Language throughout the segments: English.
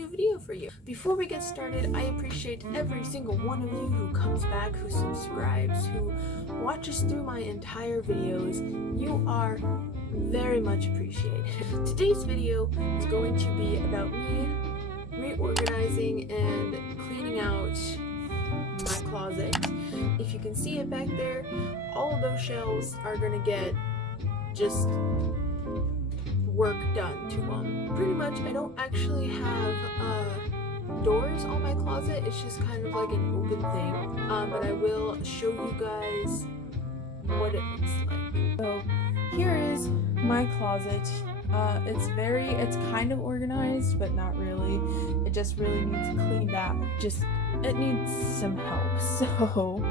new video for you. Before we get started, I appreciate every single one of you who comes back, who subscribes, who watches through my entire videos. You are very much appreciated. Today's video is going to be about me reorganizing and cleaning out my closet. If you can see it back there, all of those shelves are gonna get just work done to them. Pretty much, I don't actually have doors on my closet. It's just kind of like an open thing. But I will show you guys what it looks like. So here is my closet. It's kind of organized, but not really. It just really needs cleaned out. It needs some help. So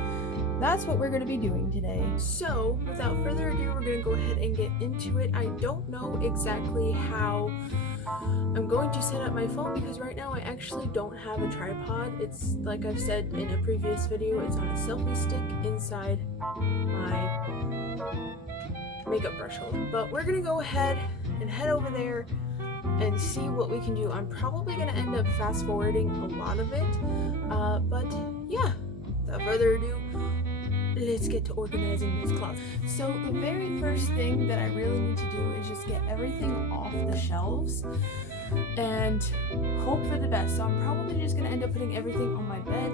that's what we're going to be doing today. So without further ado, we're going to go ahead and get into it. I don't know exactly how I'm going to set up my phone because right now I actually don't have a tripod. It's like I've said in a previous video, it's on a selfie stick inside my makeup brush holder. But we're going to go ahead and head over there and see what we can do. I'm probably going to end up fast forwarding a lot of it. But yeah, without further ado, let's get to organizing this closet. So the very first thing that I really need to do is just get everything off the shelves and hope for the best. So I'm probably just gonna end up putting everything on my bed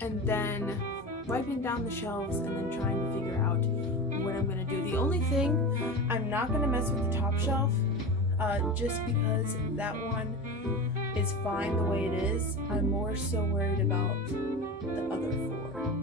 and then wiping down the shelves and then trying to figure out what I'm gonna do. The only thing, I'm not gonna mess with the top shelf just because that one is fine the way it is. I'm more so worried about the other four.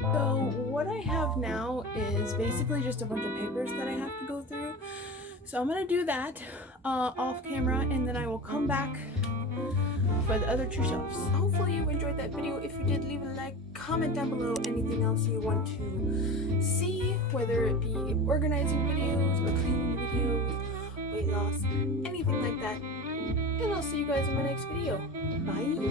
So what I have now is basically just a bunch of papers that I have to go through. So I'm going to do that off camera and then I will come back for the other two shelves. Hopefully you enjoyed that video. If you did, leave a like, comment down below anything else you want to see, whether it be organizing videos or cleaning videos, weight loss, anything like that. And I'll see you guys in my next video. Bye!